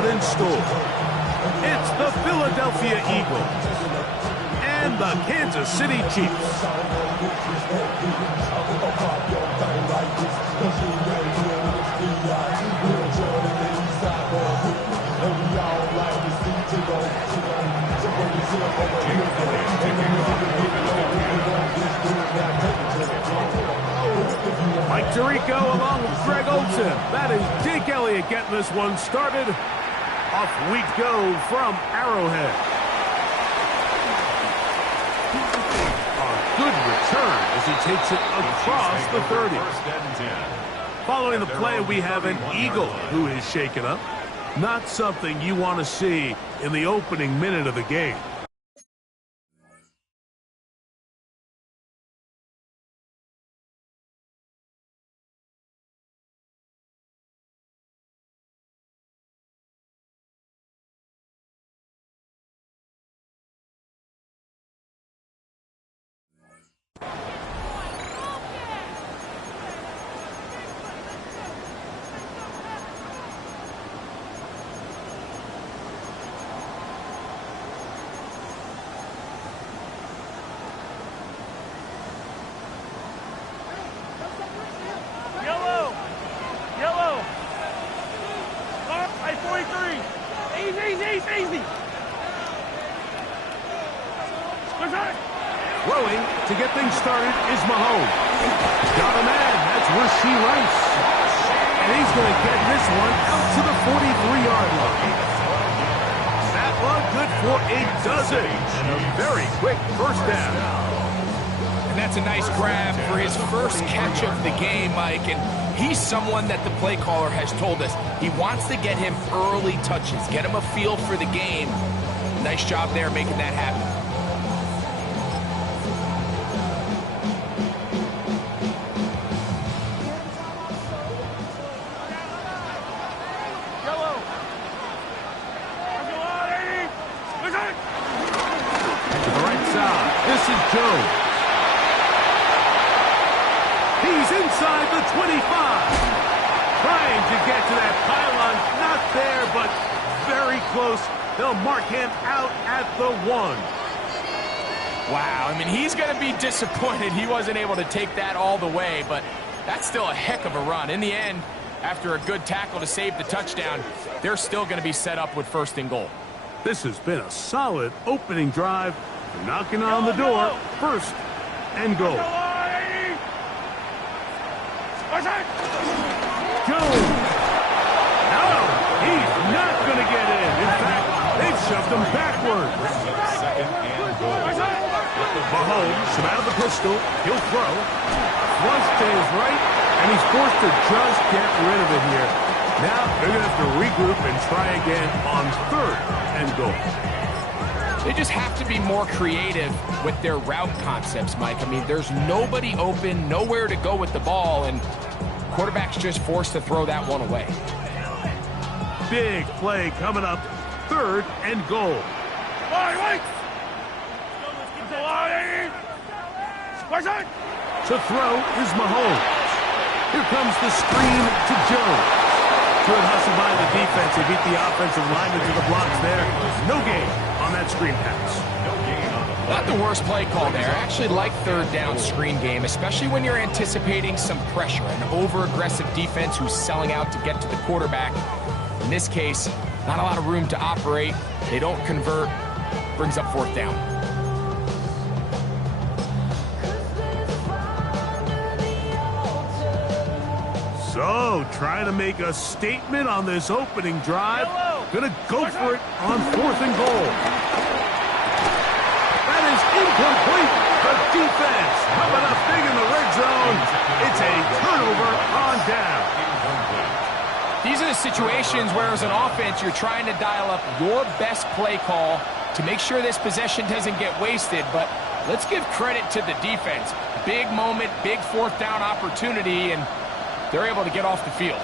crowd in store. It's the Philadelphia Eagles and the Kansas City Chiefs. Mike Tirico along with Greg Olsen. That is Jake Elliott getting this one started. Off we go from Arrowhead. A good return as he takes it across the 30. Following the play, we have an Eagle who is shaken up. Not something you want to see in the opening minute of the game. Easy. Throwing to get things started is Mahomes. Got a man. That's Rashee Rice. And he's going to get this one out to the 43-yard line. That one good for a dozen. And a very quick first down. And that's a nice grab for his first catch of the game, Mike. And he's someone that the play caller has told us he wants to get him early touches, get him a feel for the game. Nice job there making that happen. To the right side, this is Jones. He's inside the 25. Trying to get to that pylon. Not there, but very close. They'll mark him out at the 1. Wow, I mean, he's going to be disappointed he wasn't able to take that all the way, but that's still a heck of a run. In the end, after a good tackle to save the touchdown, they're still going to be set up with 1st and goal. This has been a solid opening drive. Knocking on the door. 1st and goal. Jones. No, he's not going to get in. In fact, they've shoved him backwards. Mahomes from out of the pistol. He'll throw. Flush to his right, and he's forced to just get rid of it here. Now they're going to have to regroup and try again on 3rd and goal. They just have to be more creative with their route concepts, Mike. I mean, there's nobody open, nowhere to go with the ball, and quarterback's just forced to throw that one away. Big play coming up. 3rd and goal. To throw is Mahomes. Here comes the screen to Jones. Good hustle by the defense. They beat the offensive lineman to the blocks there. No gain on that screen pass. Not the worst play call there. I actually like 3rd down screen game, especially when you're anticipating some pressure, an over-aggressive defense who's selling out to get to the quarterback. In this case, not a lot of room to operate. They don't convert. Brings up 4th down. So, trying to make a statement on this opening drive. Gonna go for it on 4th and goal. That is incomplete. The defense coming up big in the red zone. It's a turnover on down. These are the situations where as an offense you're trying to dial up your best play call to make sure this possession doesn't get wasted, but let's give credit to the defense. Big moment, big 4th down opportunity, and they're able to get off the field.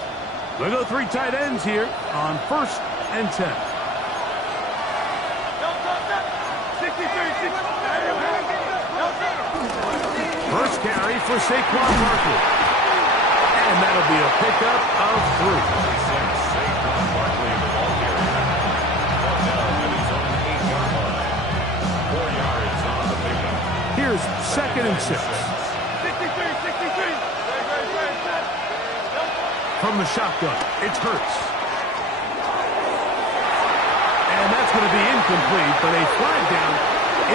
They go 3 tight ends here on 1st and 10. First carry for Saquon Barkley. And that'll be a pickup of 3. 2nd and 6. 63. From the shotgun, it's Hurts. And that's going to be incomplete, but a flag down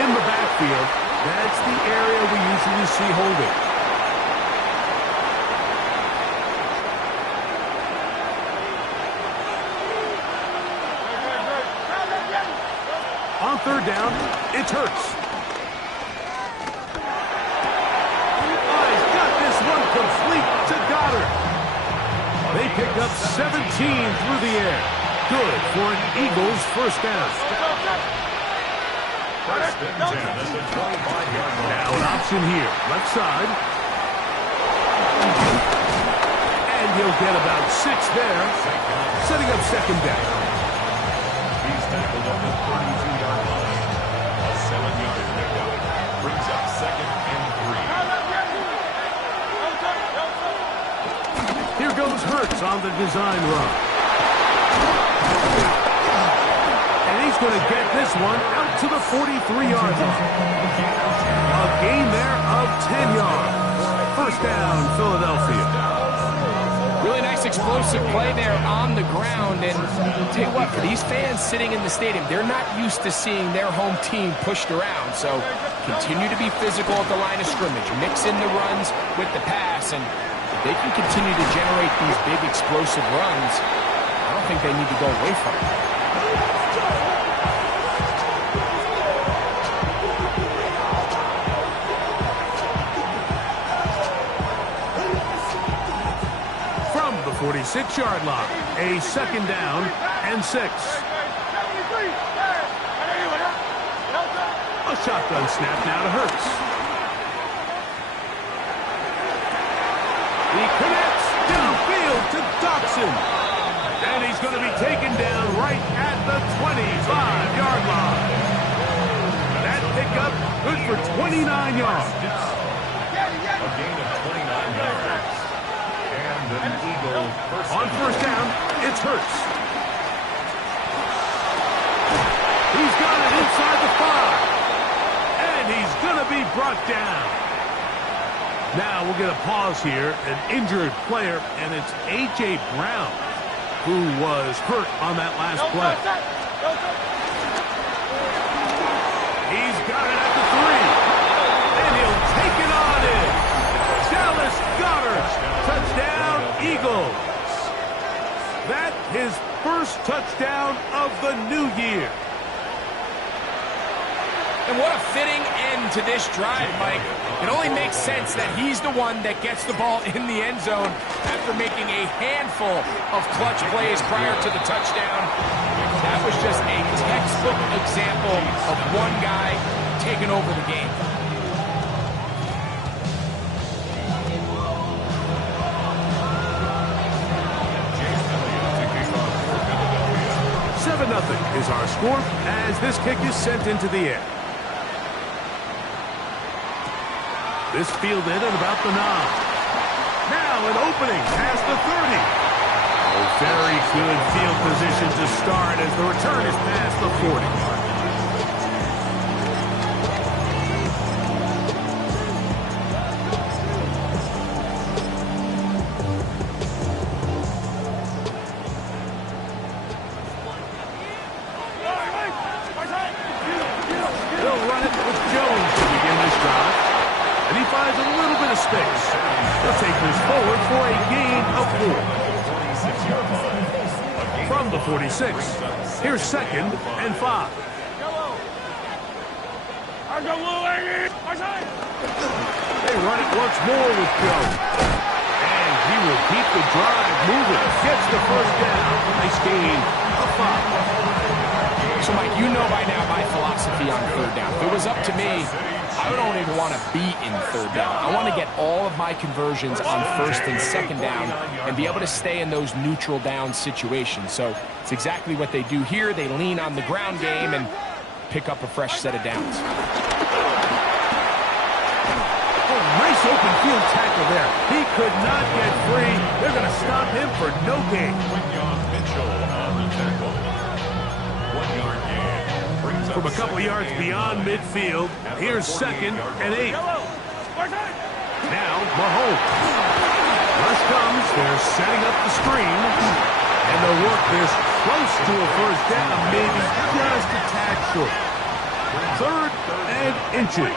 in the backfield. That's the area we usually see holding. On 3rd down, it's Hurts. He's got this one complete to Goddard. They pick up 17 through the air. Good for an Eagles first down. Now an option here, left side. And he'll get about 6 there, setting up 2nd down. He's tackled on the 32-yard line. A 7-yard pickup brings up 2nd and 3. Here goes Hurts on the design run. And he's going to get this one out to the 43-yard line. A gain there of 10 yards. First down, Philadelphia. Really nice explosive play there on the ground. And I'll tell you what, for these fans sitting in the stadium, they're not used to seeing their home team pushed around. So continue to be physical at the line of scrimmage. Mix in the runs with the pass. And if they can continue to generate these big explosive runs, I don't think they need to go away from it. From the 46-yard line, a 2nd down and 6. A shotgun snap now to Hurts. He connects downfield to Dotson. And he's going to be taken down right at the 25-yard line. That pickup good for 29 yards. A gain of 29 yards. And an Eagle On 1st down, it's Hurts. He's got it inside the 5. And he's going to be brought down. Now we'll get a pause here. An injured player, and it's A.J. Brown, who was hurt on that last play. He's got it at the 3. And he'll take it on in. Dallas Goedert. Touchdown, Eagles. That his first touchdown of the new year. And what a fitting end to this drive, Mike. It only makes sense that he's the one that gets the ball in the end zone after making a handful of clutch plays prior to the touchdown. That was just a textbook example of one guy taking over the game. 7-0 is our score as this kick is sent into the air. This fielded at about the 9. Now an opening past the 30. Oh, very good field position to start as the return is past the 40. They'll run it with Jones to begin this drive. And he finds a little bit of space. They'll take this forward for a gain of 4. From the 46, here's 2nd and 5. They run it once more with Jones. And he will keep the drive moving. Gets the first down. Nice gain of 5. So, Mike, you know by now my philosophy on 3rd down. If it was up to me, I don't even want to be in 3rd down. I want to get all of my conversions on 1st and 2nd down and be able to stay in those neutral down situations. So it's exactly what they do here. They lean on the ground game and pick up a fresh set of downs. Oh, nice open field tackle there. He could not get free. They're going to stop him for no gain. Mitchell on the tackle. 1 yard gain. From a couple yards beyond midfield, here's 2nd and 8. Mahomes. Rush comes. They're setting up the screen. And they'll work this close to a first down, maybe just a tad short. 3rd and inches.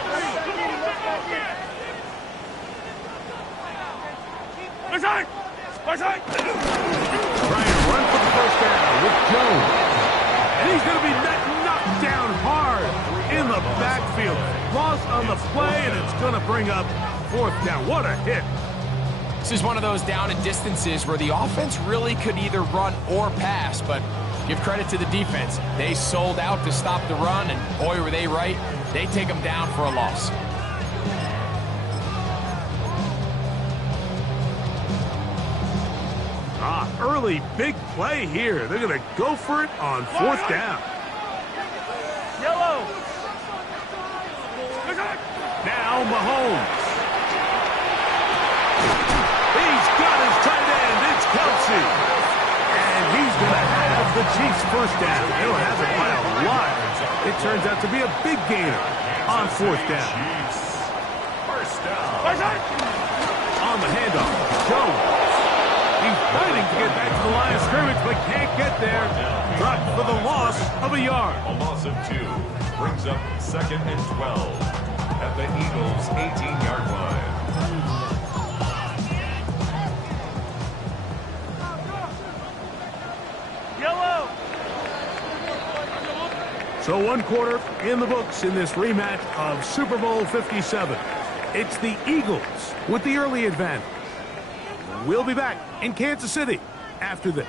Trying to run for the first down with Jones. And he's going to be knocked down hard in the backfield. Loss on the play, and it's going to bring up 4th down. What a hit. This is one of those down and distances where the offense really could either run or pass, but give credit to the defense. They sold out to stop the run, and boy, were they right. They take them down for a loss. Early big play here. They're going to go for it on 4th down. Yellow. Now Mahomes. He's got his tight end. It's Kelsey. And he's going to have the Chiefs first down. They'll have it by a lot. It turns out to be a big gainer on 4th down. First down. On the handoff, Jones. He's fighting to get back to the line of scrimmage, but can't get there. Dropped for the loss of a yard. A loss of 2 brings up 2nd and 12 at the Eagles' 18-yard line. Yellow. So 1 quarter in the books in this rematch of Super Bowl 57. It's the Eagles with the early advantage. We'll be back in Kansas City after this.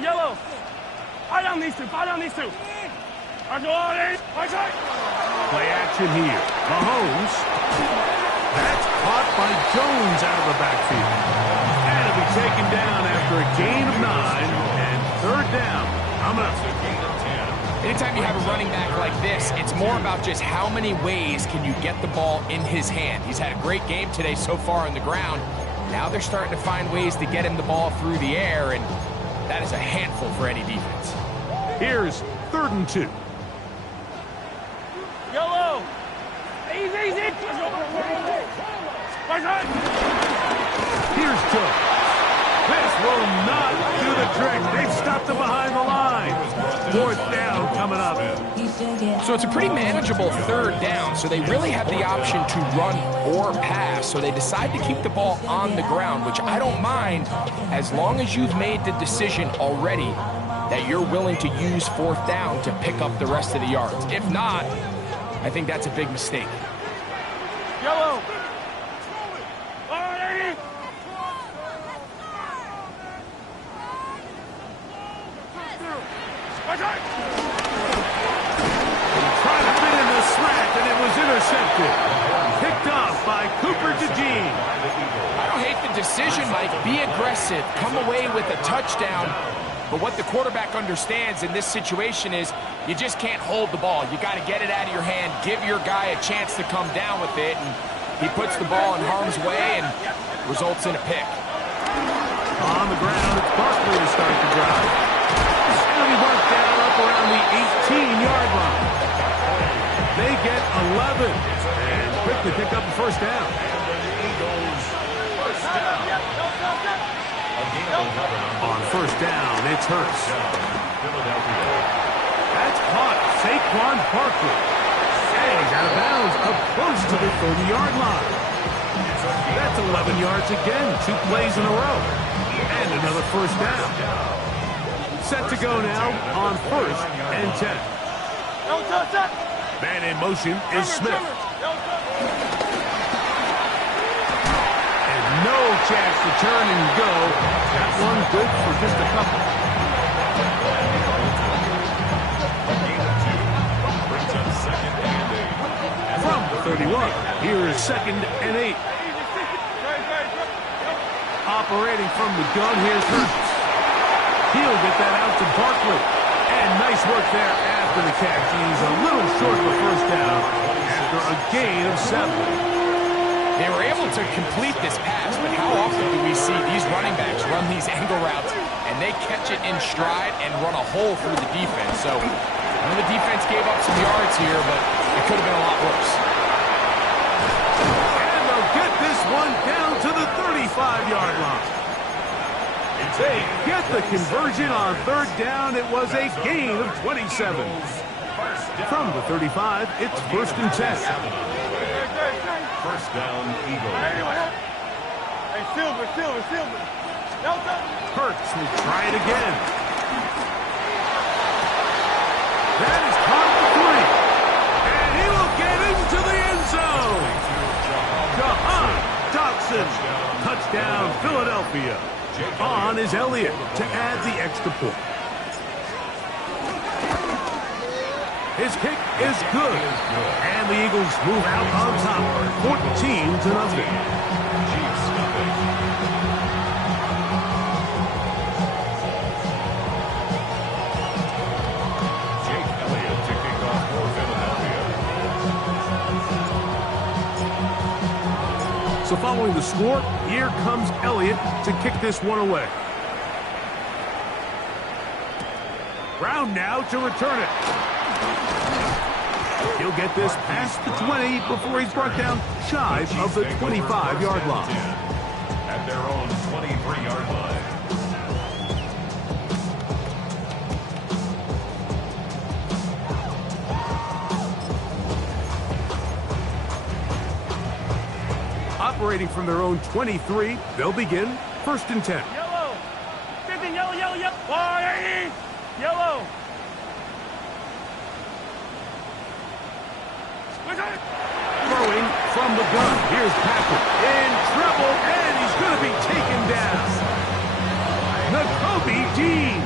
Yellow. Fire down these two. Play action here. Mahomes. That's caught by Jones out of the backfield. And it'll be taken down after a gain of 9 and 3rd down. Coming up. Anytime you have a running back like this, it's more about just how many ways can you get the ball in his hand. He's had a great game today so far on the ground. Now they're starting to find ways to get him the ball through the air, and that is a handful for any defense. Here's 3rd and 2. Yellow. Easy. Here's Jones. This will not do the trick. They've stopped him behind the line. 4th down coming up. So it's a pretty manageable 3rd down, so they really have the option to run or pass. So they decide to keep the ball on the ground, which I don't mind as long as you've made the decision already that you're willing to use 4th down to pick up the rest of the yards. If not, I think that's a big mistake. Yellow. Trying to fit in the slant, and it was intercepted. Picked off by Cooper DeJean. I don't hate the decision, Mike. Be aggressive. Come away with a touchdown. But what the quarterback understands in this situation is you just can't hold the ball. You got to get it out of your hand, give your guy a chance to come down with it, and he puts the ball in harm's way and results in a pick. On the ground, it's Barkley to start the drive. It's going to be marked down up around the 18-yard line. They get 11 and quickly pick up the first down. On first down, it's Hurts. That's caught. Saquon Barkley. And he's out of bounds up close to the 30-yard line. That's 11 yards again. 2 plays in a row. And another first down. Set to go now on 1st and 10. Man in motion is Smith. And no chance to turn and go. That one good for just a couple. From the 31, here's 2nd and 8. Operating from the gun, here's Hurts. He'll get that out to Barkley. And nice work there after the catch. He's a little short of the first down after a gain of 7. They were able to complete this pass, but how often do we see these running backs run these angle routes and they catch it in stride and run a hole through the defense? So I know the defense gave up some yards here, but it could have been a lot worse. And they'll get this one down to the 35-yard line. They get the conversion on third down. It was a gain of 27. From the 35, it's 1st and 10. First down, Eagles. Hey, Silver. Hurts will try it again. That is caught for 3. And he will get into the end zone. Jahan Dotson. Touchdown, Philadelphia. On is Elliott to add the extra point. His kick is good. And the Eagles move out on top, 14-0. So following the score, here comes Elliott to kick this one away. Brown now to return it. He'll get this past the 20 before he's brought down shy of the 25-yard line. At their own 23-yard line. Operating from their own 23, they'll begin 1st and 10. Yellow. 15, yellow, yep. 480. Yellow. Throwing from the gun. Here's Patrick in trouble, and he's going to be taken down. Nakobe Dean.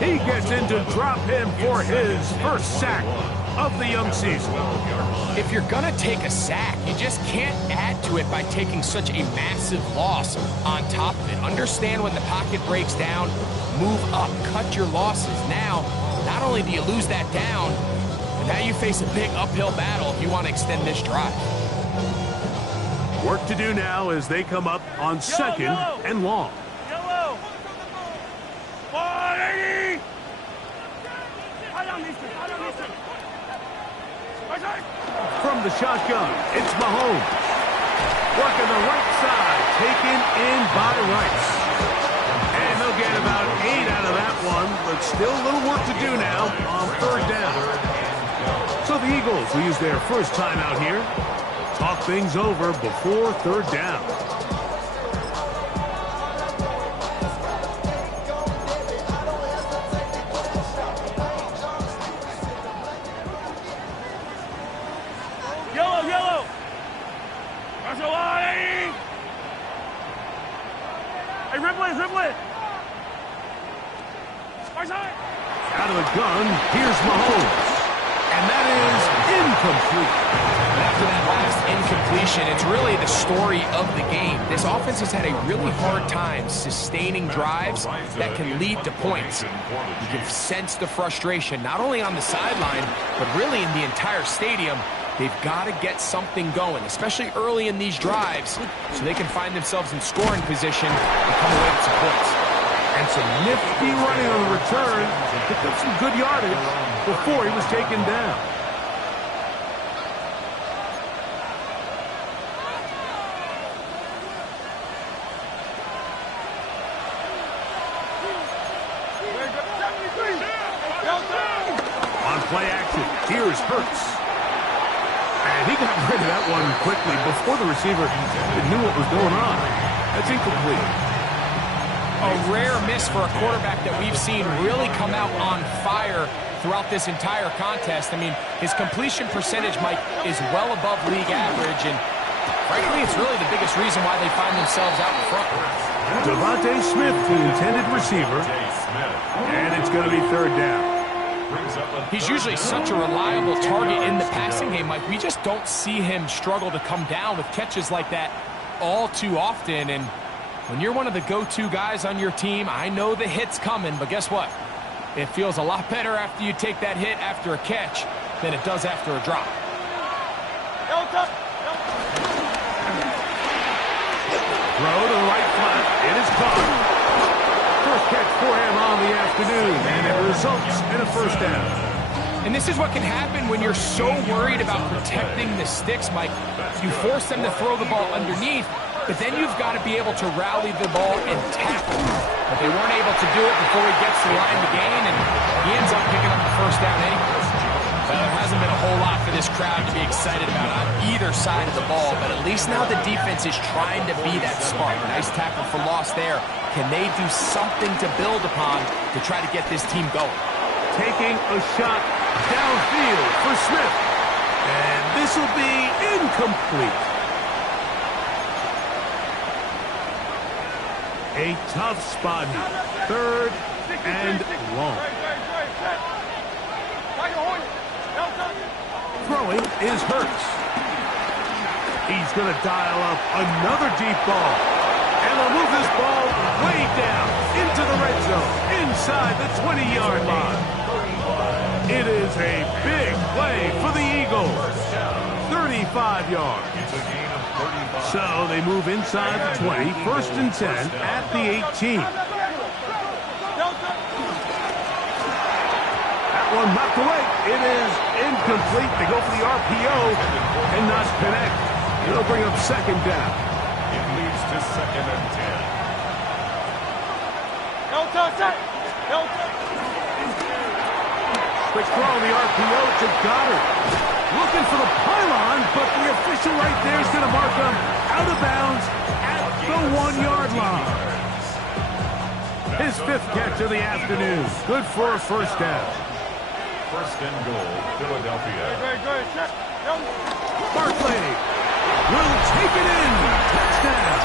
He gets in to drop him for his first sack of the young season. If you're going to take a sack, you just can't add to it by taking such a massive loss on top of it. Understand when the pocket breaks down, move up, cut your losses. Now, not only do you lose that down, but now you face a big uphill battle if you want to extend this drive. Work to do now as they come up on 2nd and long. Yellow. 480. From the shotgun, it's Mahomes. Working the right side, taken in by Rice. And they'll get about 8 out of that one, but still a little work to do now on 3rd down. So the Eagles will use their first time out here. Talk things over before 3rd down. Yellow. Hey, Ripley. Out of the gun, here's Mahomes. And that is incomplete. After that last incompletion, it's really the story of the game. This offense has had a really hard time sustaining drives that can lead to points. You can sense the frustration, not only on the sideline, but really in the entire stadium. They've got to get something going, especially early in these drives, so they can find themselves in scoring position and come away with some points. And some nifty running on the return. Picked up some good yardage before he was taken down. On play action, here's Hurts. And he got rid of that one quickly before the receiver knew what was going on. That's incomplete. A rare miss for a quarterback that we've seen really come out on fire throughout this entire contest. I mean, his completion percentage, Mike, is well above league average, and frankly, it's really the biggest reason why they find themselves out in front. Devontae Smith, the intended receiver, and it's going to be 3rd down. He's usually such a reliable target in the passing game, Mike. We just don't see him struggle to come down with catches like that all too often. And when you're one of the go-to guys on your team, I know the hit's coming, but guess what? It feels a lot better after you take that hit after a catch than it does after a drop. Throw to the right flat. It is caught. First catch for him on the afternoon, and it results in a first down. And this is what can happen when you're so worried about protecting the sticks, Mike. You force them to throw the ball underneath, but then you've got to be able to rally the ball and tackle. But they weren't able to do it before he gets to the line to gain, and he ends up picking up the first down anyway. Well, there hasn't been a whole lot for this crowd to be excited about on either side of the ball, but at least now the defense is trying to be that smart. Nice tackle for loss there. Can they do something to build upon to try to get this team going? Taking a shot downfield for Smith. And this will be incomplete. A tough spot here. Third and long. Throwing is Hurts. He's going to dial up another deep ball. And they'll move this ball way down into the red zone, inside the 20-yard line. It is a big play for the Eagles. 35 yards. So they move inside the 20, first and 10 at the 18. That one knocked away. It is incomplete. They go for the RPO and not connect. It'll bring up second down. It leads to second and 10. Quick throw on the RPO to Goddard. Looking for the pylon, but the official right there is going to mark him out of bounds at the 1-yard line. His fifth catch of the afternoon. Good for a first down. First and goal, Philadelphia. Barkley will take it in. Touchdown.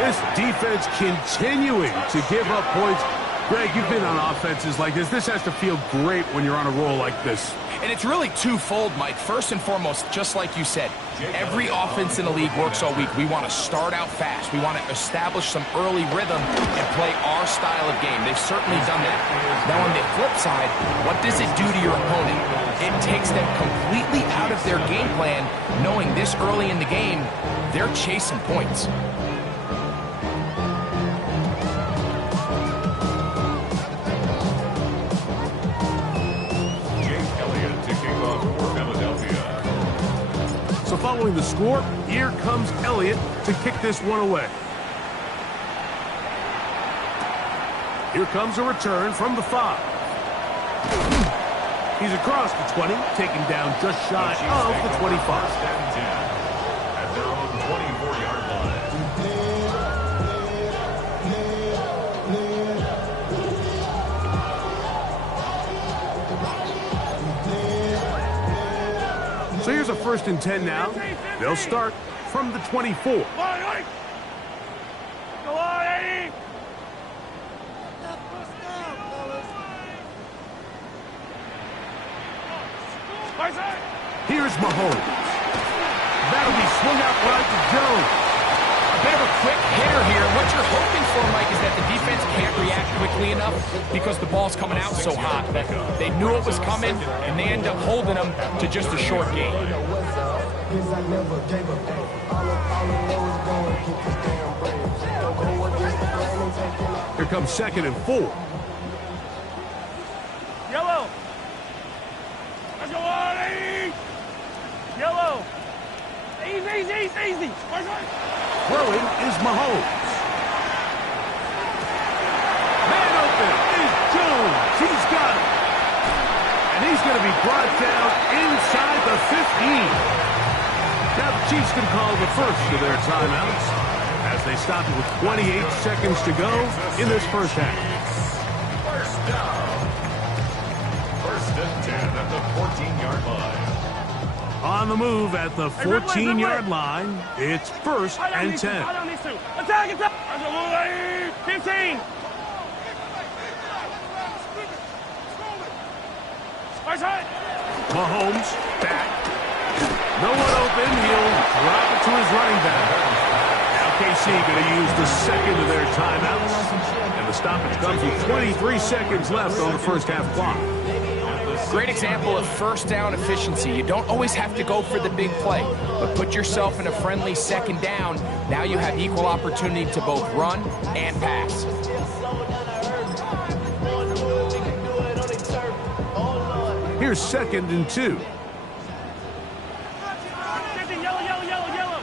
This defense continuing to give up points. Greg, you've been on offenses like this. This has to feel great when you're on a roll like this. And it's really twofold, Mike. First and foremost, just like you said, every offense in the league works all week. We want to start out fast. We want to establish some early rhythm and play our style of game. They've certainly done that. Now, on the flip side, what does it do to your opponent? It takes them completely out of their game plan, knowing this early in the game, they're chasing points. So following the score, here comes Elliott to kick this one away. Here comes a return from the 5. He's across the 20, taken down just shy of the 25. At their own 24-yard line. So here's a first and 10 now. They'll start from the 24. Here's Mahomes. That'll be swung out wide to Jones. A bit of a quick hitter here. What you're hoping for, Mike, is that the defense can't react quickly enough because the ball's coming out so hot. That they knew it was coming, and they end up holding them to just a short gain. Here comes second and 4. Yellow. Let's go on, Yellow. Easy. Throwing is Mahomes. Man open is Jones. He's got it. And he's going to be brought down inside the 15. Now the Chiefs can call the first of their timeouts as they stop it with 28 seconds to go in this first half. First down. First and 10 at the 14-yard line. On the move at the 14-yard line, it's first and 10. Attack! 15. Mahomes back. No one open. He'll drop it to his running back. Now KC going to use the second of their timeouts. And the stoppage comes with 23 seconds left on the first half clock. Great example of first down efficiency. You don't always have to go for the big play, but put yourself in a friendly second down. Now you have equal opportunity to both run and pass. Here's 2nd and 2. Yellow.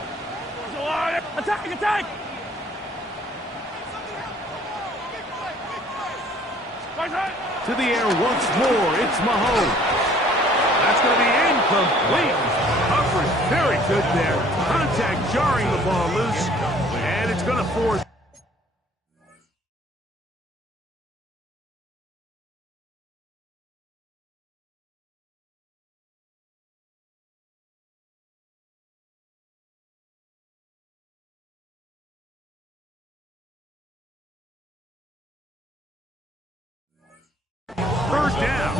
Attack! To the air once more. It's Mahomes. That's going to be incomplete. Coverage very good there. Contact jarring the ball loose. And it's going to force. Third down.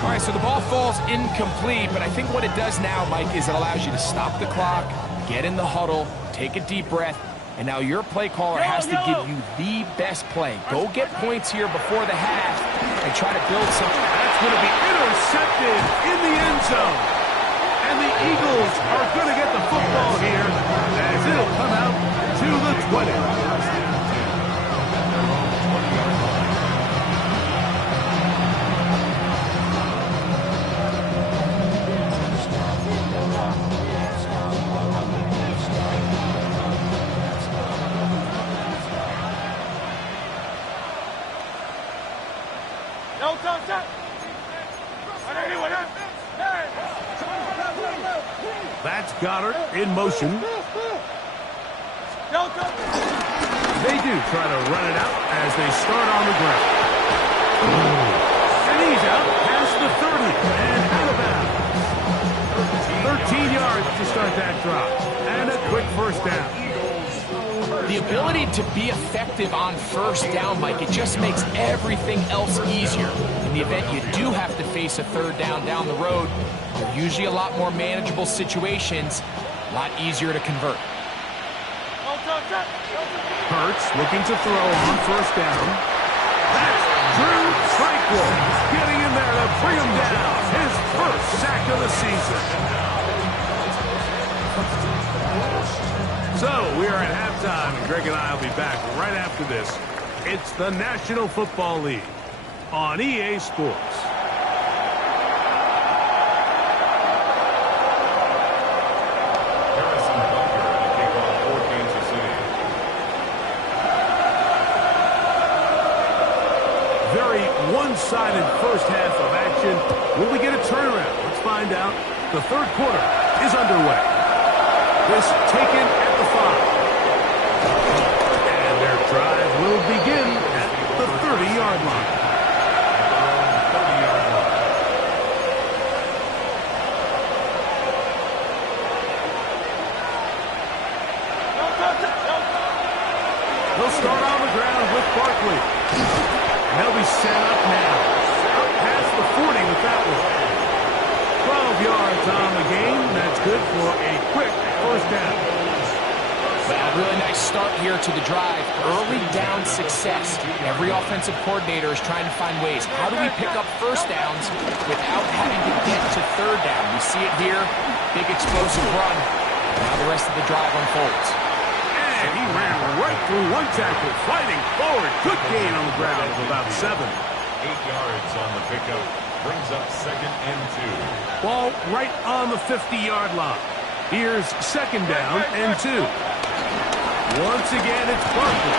All right, so the ball falls incomplete, but I think what it does now, Mike, is it allows you to stop the clock, get in the huddle, take a deep breath, and now your play caller has to give you the best play. Go get points here before the half and try to build something. That's going to be intercepted in the end zone. And the Eagles are going to get the football here as it'll come out to the 20. That's Goddard in motion. They do try to run it out as they start on the ground. And he's out past the 30 and out of bounds. 13 yards to start that drop. And a quick first down. The ability to be effective on first down, Mike, it just makes everything else easier. In the event you do have to face a third down the road, they're usually a lot more manageable situations, a lot easier to convert. Hurts looking to throw on first down. That's Drew Tranquill getting in there to bring him down. His first sack of the season. So, we are at halftime, and Greg and I will be back right after this. It's the National Football League on EA Sports. Harrison Butker to kick off for Kansas City. Very one-sided first half of action. Will we get a turnaround? Let's find out. The third quarter is underway. This taken at the 5. And their drive will begin at the 30-yard line. They'll start on the ground with Barkley. And they'll be set up now. Up past the 40 with that one. 12 yards on the game. That's good for a quick first down. Well, really nice start here to the drive. Early down success. Every offensive coordinator is trying to find ways. How do we pick up first downs without having to get to third down? We see it here. Big explosive run. Now the rest of the drive unfolds. And he ran right through one tackle, fighting forward. Good gain on the ground of about 7. 8 yards on the pickup. Brings up 2nd and 2. Ball right on the 50-yard line. Here's 2nd down and 2. Once again, it's Barkley.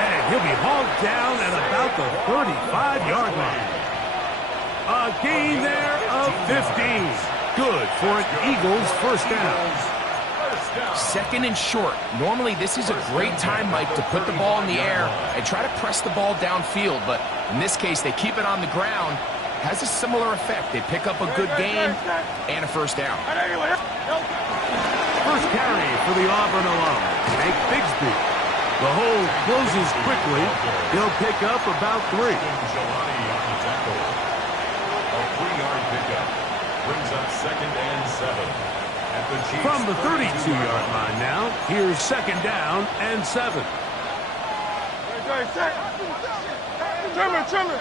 And he'll be hauled down at about the 35-yard line. A gain there of 15. Good for an Eagles first down. 2nd and short. Normally, this is a great time, Mike, to put the ball in the air and try to press the ball downfield. But in this case, they keep it on the ground. Has a similar effect. They pick up a good gain and a first down. First carry for the Auburn alum, Nate Bigsby. The hole closes quickly. He'll pick up about 3. Jelani on the tackle. A 3-yard pickup. Brings up 2nd and 7. at the Chiefs' From the 32-yard 32-yard line now, here's second down and 7. Trimmer.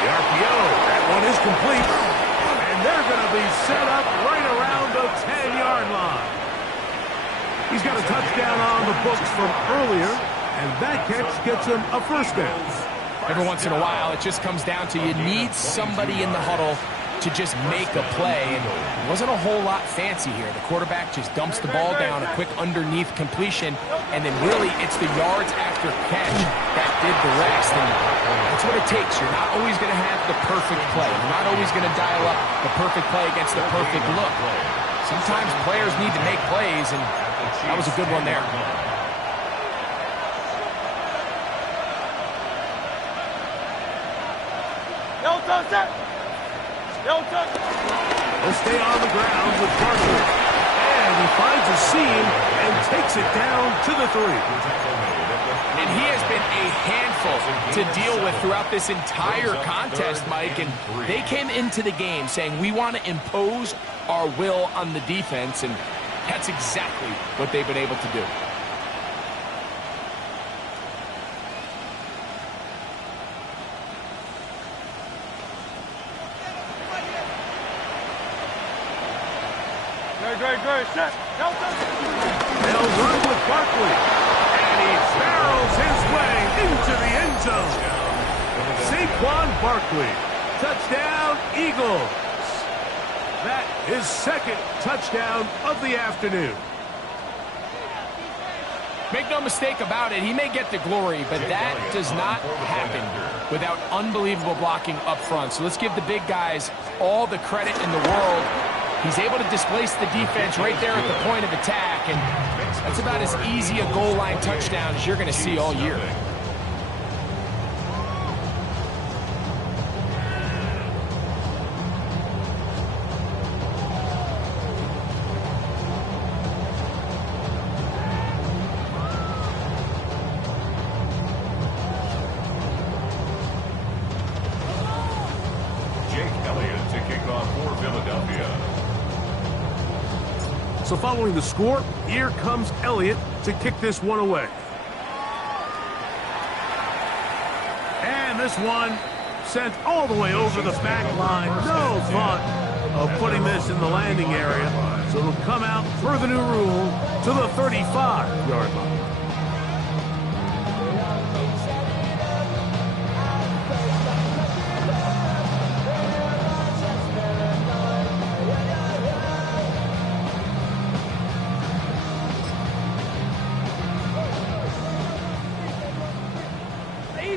The RPO, that one is complete. And they're going to be set up right around the 10-yard line. He's got a touchdown on the books from earlier, and that catch gets him a first down. Every once in a while, it just comes down to you need somebody in the huddle to just make a play. And it wasn't a whole lot fancy here. The quarterback just dumps the ball down, a quick underneath completion, and then really it's the yards after catch that did the rest. And that's what it takes. You're not always going to have the perfect play. You're not always going to dial up the perfect play against the perfect look. Sometimes players need to make plays, and that was a good one there. He'll stay on the ground with Barkley. And he finds a seam and takes it down to the 3. And he has been a handful to deal with throughout this entire contest, Mike. And they came into the game saying, we want to impose our will on the defense. And that's exactly what they've been able to do. They'll run with Barkley. And he barrels his way into the end zone. Saquon Barkley. Touchdown, Eagles. That is second touchdown of the afternoon. Make no mistake about it, he may get the glory, but that does not happen without unbelievable blocking up front. So let's give the big guys all the credit in the world. He's able to displace the defense right there at the point of attack, and that's about as easy a goal line touchdown as you're going to see all year. Jake Elliott to kick off for Philadelphia. So following the score, here comes Elliott to kick this one away. And this one sent all the way over the back line. No thought of putting this in the landing area. So it'll come out per the new rule to the 35-yard line.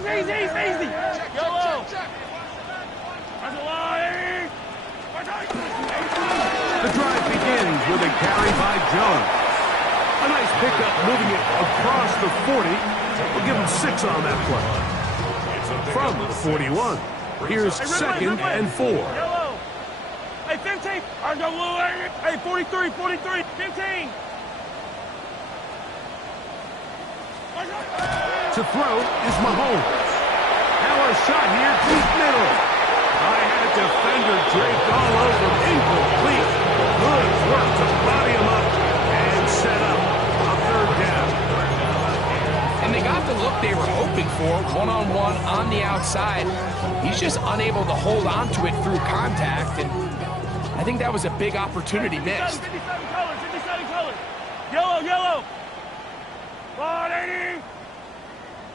Easy. Yellow. The drive begins with a carry by Jones. A nice pickup moving it across the 40. We'll give him 6 on that play. From the 41, here's second and 4. Yellow. Hey, 15. Hey, 43, 15. To throw is Mahomes. Now a shot here, deep middle. I had a defender draped all over him. Incomplete. Good work to body him up and set up a third down. And they got the look they were hoping for, one-on-one on the outside. He's just unable to hold on to it through contact, and I think that was a big opportunity missed. 57 colors. Yellow. 180.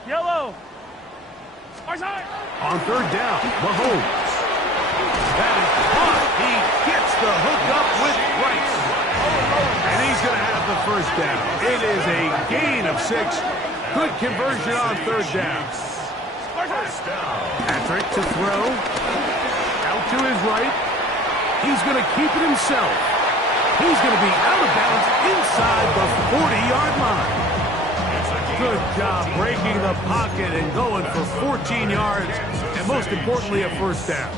Yellow. On third down, Mahomes. That is caught. He gets the hook up with Rice. And he's going to have the first down. It is a gain of 6. Good conversion on third down. Patrick to throw. Out to his right. He's going to keep it himself. He's going to be out of bounds inside the 40-yard line. Good job breaking the pocket and going for 14 yards, and most importantly, a first down.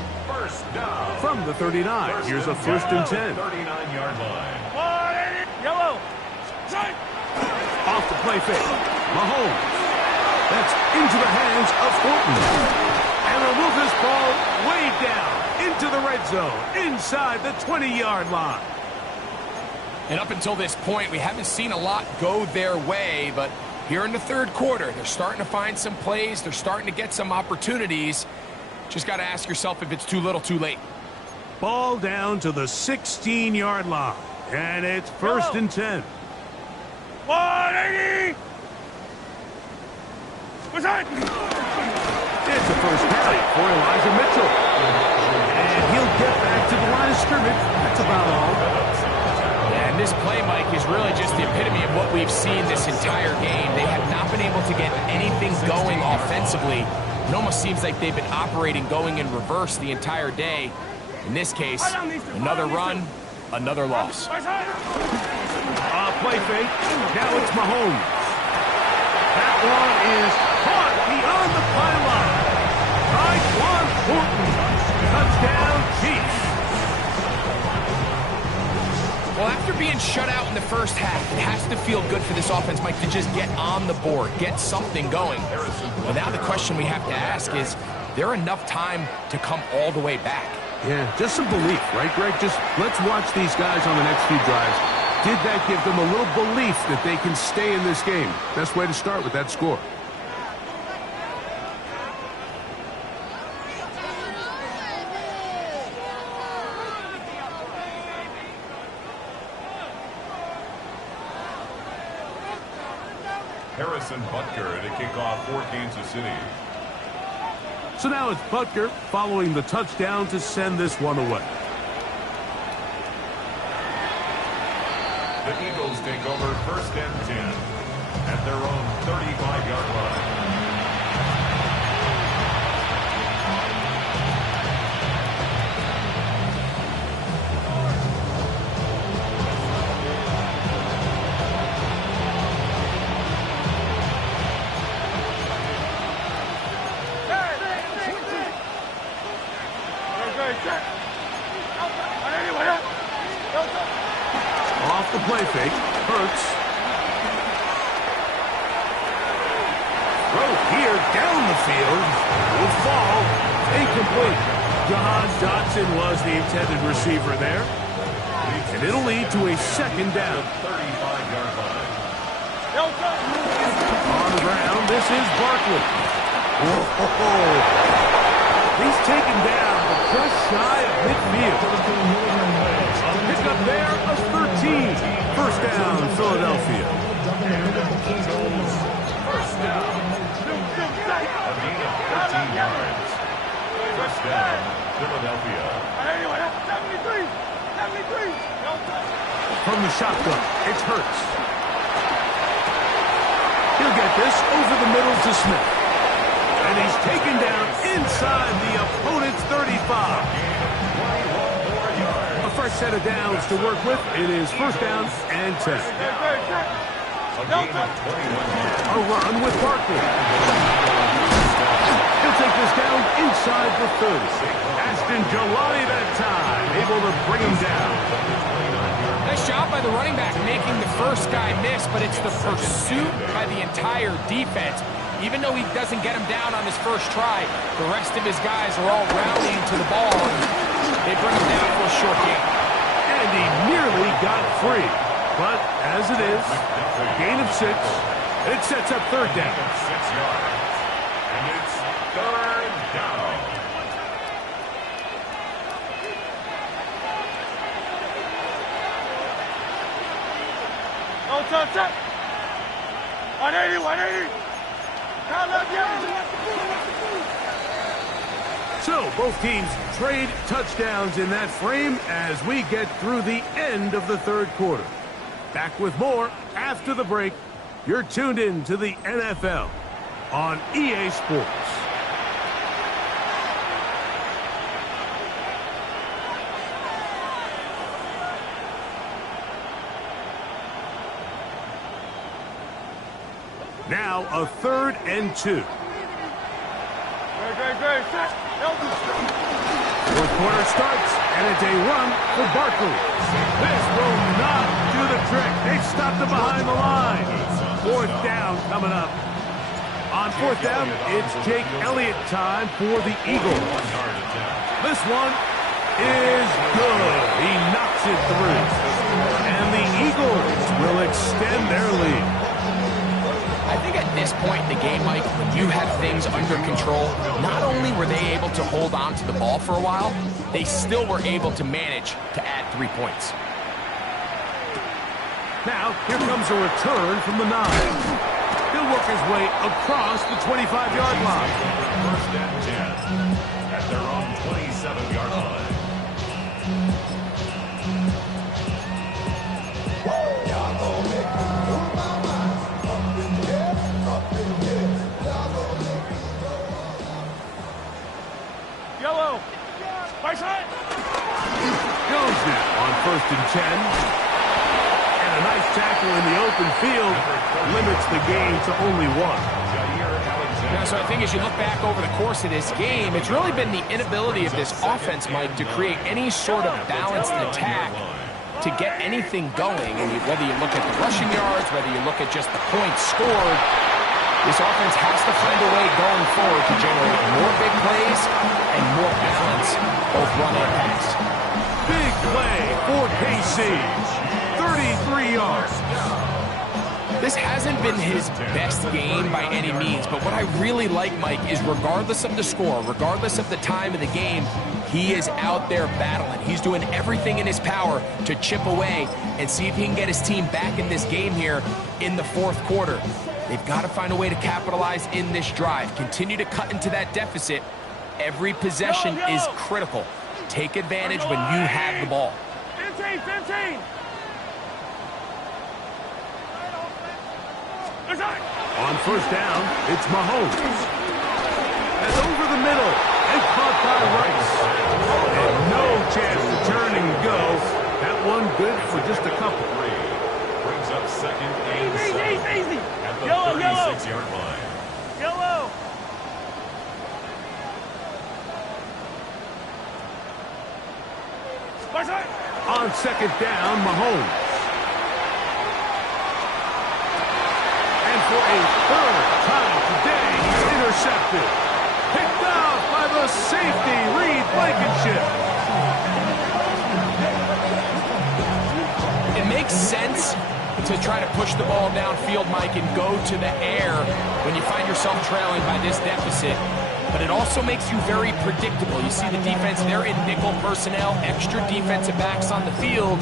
From the 39, here's a first and 10. 39-yard line. Yellow. Off the play fake. Mahomes. That's into the hands of Thornton. And the They'll move this ball way down into the red zone, inside the 20-yard line. And up until this point, we haven't seen a lot go their way, but here in the third quarter, they're starting to find some plays. They're starting to get some opportunities. Just got to ask yourself if it's too little, too late. Ball down to the 16-yard line, and it's 1st and 10. 180! What's that? It's a first down for Elijah Mitchell. And he'll get back to the line of scrimmage. That's about all. And this play, Mike, is really just the epitome of what we've seen this entire game. They have not been able to get anything going offensively. It almost sees like they've been operating going in reverse the entire day. In this case, another run, another loss. Play fake. Now it's Mahomes. That one is caught beyond the pylon by Quan Thornton. Touchdown, Chiefs. Well, after being shut out in the first half, it has to feel good for this offense, Mike, to just get on the board, get something going. Well, now the question we have to ask is there enough time to come all the way back? Yeah, just some belief, right, Greg? Just let's watch these guys on the next few drives. Did that give them a little belief that they can stay in this game? Best way to start with that score. Harrison Butker to kick off for Kansas City. So now it's Butker following the touchdown to send this one away. The Eagles take over 1st and 10 at their own 35-yard line. Off the play fake, Hurts. Throw here down the field. Will fall. Incomplete. Jahan Dotson was the intended receiver there. And it'll lead to a 2nd down. 35-yard line. On the ground, this is Barkley. Whoa. He's taken down, but just shy of midfield. Pick up there of 13. 1st down, Philadelphia. First down. A gain of 13 yards. 1st down, Philadelphia. 73! From the shotgun, it's Hurts. He'll get this over the middle to Smith. And he's taken down inside the opponent's 35. A fresh set of downs to work with. It is 1st down and 10. A gain of 21 yards. A run with Barkley. He'll take this down inside the 30. Ashton Jelani that time, able to bring him down. Nice job by the running back making the first guy miss, but it's the pursuit by the entire defense. Even though he doesn't get him down on his first try, the rest of his guys are all rallying to the ball, and they bring him down for a short gain. And he nearly got free. But as it is, a gain of 6. It sets up 3rd down. 6 yards. And it's 3rd down. No touch. 180. So both teams trade touchdowns in that frame as we get through the end of the 3rd quarter. Back with more after the break. You're tuned in to the NFL on EA Sports. Now a 3rd and 2. Fourth quarter starts, and it's a run for Barkley. This will not do the trick. They've stopped him behind the line. 4th down coming up. On fourth down, it's Jake Elliott time for the Eagles. This one is good. He knocks it through. And the Eagles will extend their lead. I think at this point in the game, Mike, when you have things under control, not only were they able to hold on to the ball for a while, they still were able to manage to add 3 points. Now, here comes a return from the 9. He'll work his way across the 25-yard line. First and 10 at their own 27-yard line. Yellow. Right side. Goes now on first and 10. And a nice tackle in the open field limits the game to only 1. Now, so I think as you look back over the course of this game, it's really been the inability of this offense, Mike, to create any sort of balanced attack to get anything going. And whether you look at the rushing yards, whether you look at just the points scored, this offense has to find a way going forward to generate more big plays and more balance, both run and pass. Big play for KC. 33 yards. This hasn't been his best game by any means, but what I really like, Mike, is regardless of the score, regardless of the time of the game, he is out there battling. He's doing everything in his power to chip away and see if he can get his team back in this game here in the fourth quarter. They've got to find a way to capitalize in this drive. Continue to cut into that deficit. Every possession is critical. Take advantage when you have the ball. 15, 15. On first down, it's Mahomes. And over the middle, and caught by Rice. And no chance to turn and go. That one good for just a couple. Brings up second and Easy. at the Yellow. 36-yard line. Yellow. Right side. On second down, Mahomes. And for a third time today, he's intercepted. Picked off by the safety, Reed Blankenship. It makes sense to try to push the ball downfield, Mike, and go to the air when you find yourself trailing by this deficit. But it also makes you very predictable. You see the defense, they're in nickel personnel, extra defensive backs on the field.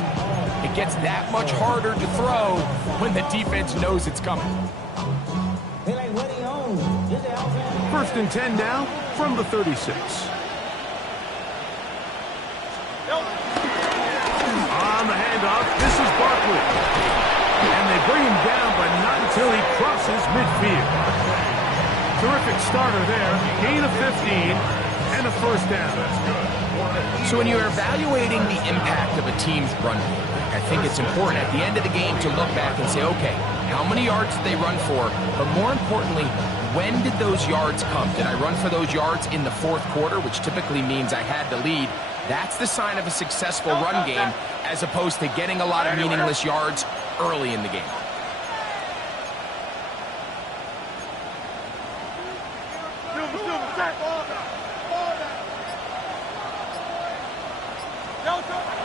It gets that much harder to throw when the defense knows it's coming. First and 10 now from the 36. On the handoff, this is Barkley. And they bring him down, but not until he crosses midfield. Terrific starter there. Gain of 15 and a first down. So when you're evaluating the impact of a team's run game, I think it's important at the end of the game to look back and say, okay, how many yards did they run for? But more importantly, when did those yards come? Did I run for those yards in the fourth quarter, which typically means I had the lead? That's the sign of a successful run game, as opposed to getting a lot of meaningless yards early in the game.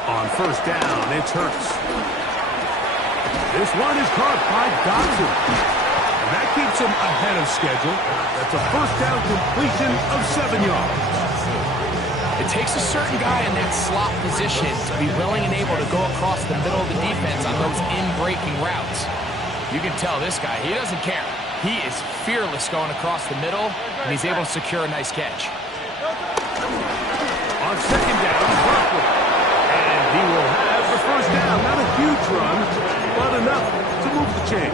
On first down, it's Hurts. This one is caught by Dodson. And that keeps him ahead of schedule. That's a first down completion of 7 yards. It takes a certain guy in that slot position to be willing and able to go across the middle of the defense on those in-breaking routes. You can tell this guy, he doesn't care. He is fearless going across the middle, and he's able to secure a nice catch. On second down, Barkley. And he will have the first down. Not a huge run, but enough to move the chain.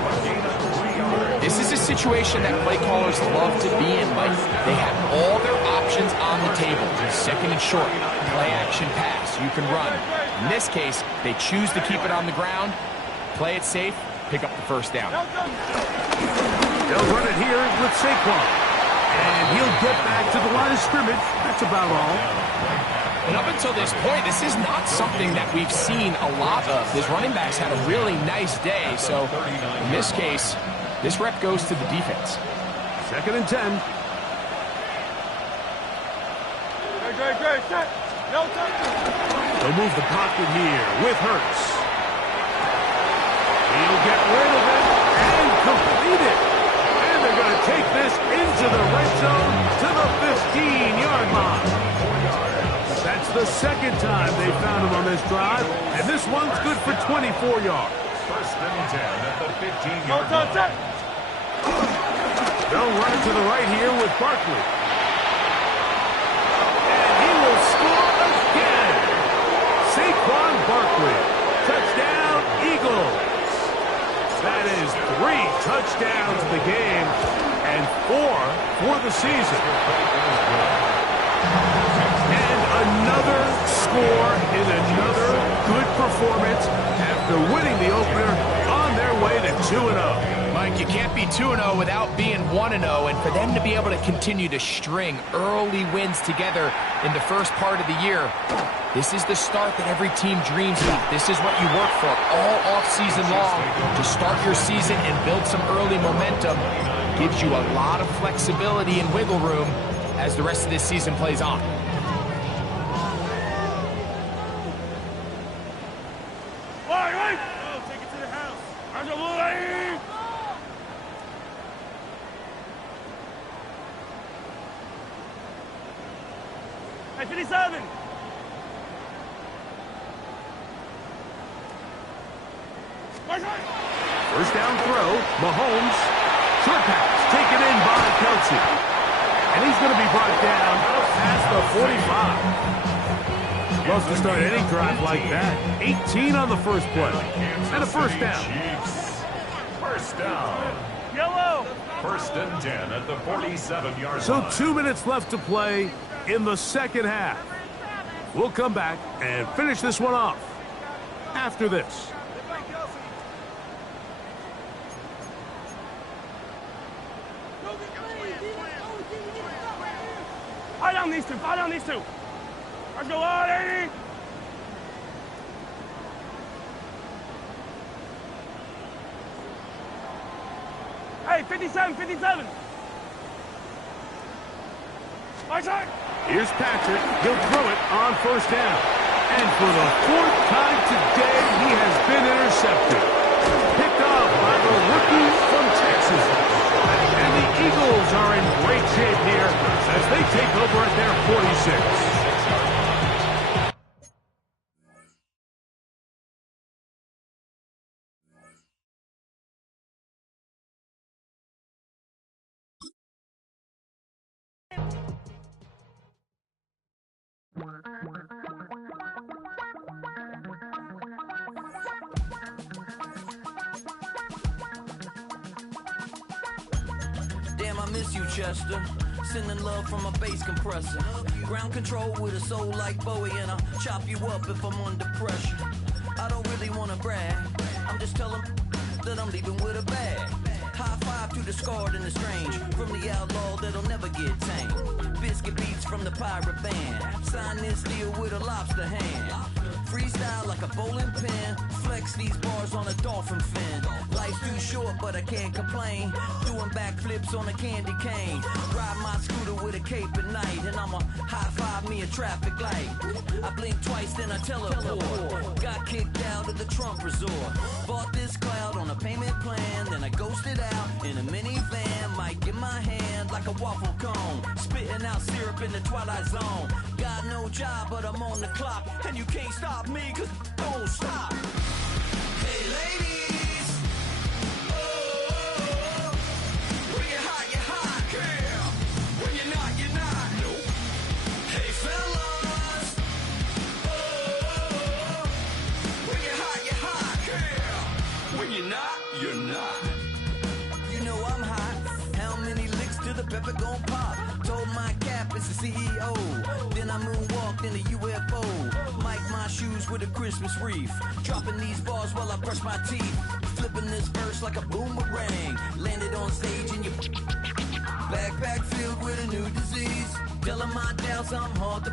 This is a situation that play callers love to be in, Mike. They have all their options on the table. Second and short, play action pass, you can run. In this case, they choose to keep it on the ground, play it safe, pick up the first down. They'll run it here with Saquon. And he'll get back to the line of scrimmage. That's about all. And up until this point, this is not something that we've seen a lot of. His running backs had a really nice day. So in this case, this rep goes to the defense. Second and 10. Great. Set. No touch. They'll move the pocket here with Hurts. He'll get rid of it and complete it. And they're going to take this into the red zone to the 15-yard line. That's the second time they found him on this drive, and this one's good for 24 yards. First and 10 at the 15-yard line. They'll run it to the right here with Barkley. And he will score again. Saquon Barkley. Touchdown, Eagles. That is 3 touchdowns in the game and 4 for the season. And another score in another good performance after winning the opener on their way to 2-0. Mike, you can't be 2-0 without being 1-0, and for them to be able to continue to string early wins together in the first part of the year, this is the start that every team dreams of. This is what you work for all offseason long, to start your season and build some early momentum. Gives you a lot of flexibility and wiggle room as the rest of this season plays on. Right. Oh, take it to the house. Hey, 57. First down throw, Mahomes. Short pass, taken in by Kelsey. And he's going to be brought down up past the 45. Loves to start any drive like that. 18 on the first play. And a first down. First down. Yellow. First and 10 at the 47-yard So line. 2 minutes left to play in the second half. We'll come back and finish this one off after this. Fire down these two. Let's go on, 80. Hey, 57. My side. Here's Patrick. He'll throw it on first down. And for the 4th time today, he has been intercepted. Picked off by the rookie from Texas. And the Eagles are in great shape here as they take over at their 46. Damn, I miss you, Chester. Sending love from a bass compressor. Ground control with a soul like Bowie, and I'll chop you up if I'm under pressure. I don't really want to brag. I'm just telling that I'm leaving with a bag. High five to the scarred and the strange. From the outlaw that'll never get tamed. Biscuit beats from the pirate band. Sign this deal with a lobster hand. Freestyle like a bowling pin. Flex these bars on a dolphin fin. Life's too short, but I can't complain. Doing backflips on a candy cane. Ride my scooter with a cape at night. And I'ma high five me a traffic light. I blink twice, then I teleport. Got kicked out of the Trump resort. Bought this cloud on a payment plan. Then I ghosted out in a minivan. Might get my hand like a waffle cone. Spitting out syrup in the twilight zone. Got no job, but I'm on the clock. And you can't stop me, cause don't stop. Hey ladies, oh, when you're hot, girl. When you're not, nope. Hey fellas, oh, when you're hot, girl. When you're not, you're not. You know I'm hot. How many licks till the pepper gon' pop? Told my cap it's the CEO. Then I moonwalked in a UFO. Mic my shoes with a Christmas wreath. Dropping these bars while I brush my teeth. Flipping this verse like a boomerang. Landed on stage in your backpack filled with a new disease. Telling my doubts I'm hard to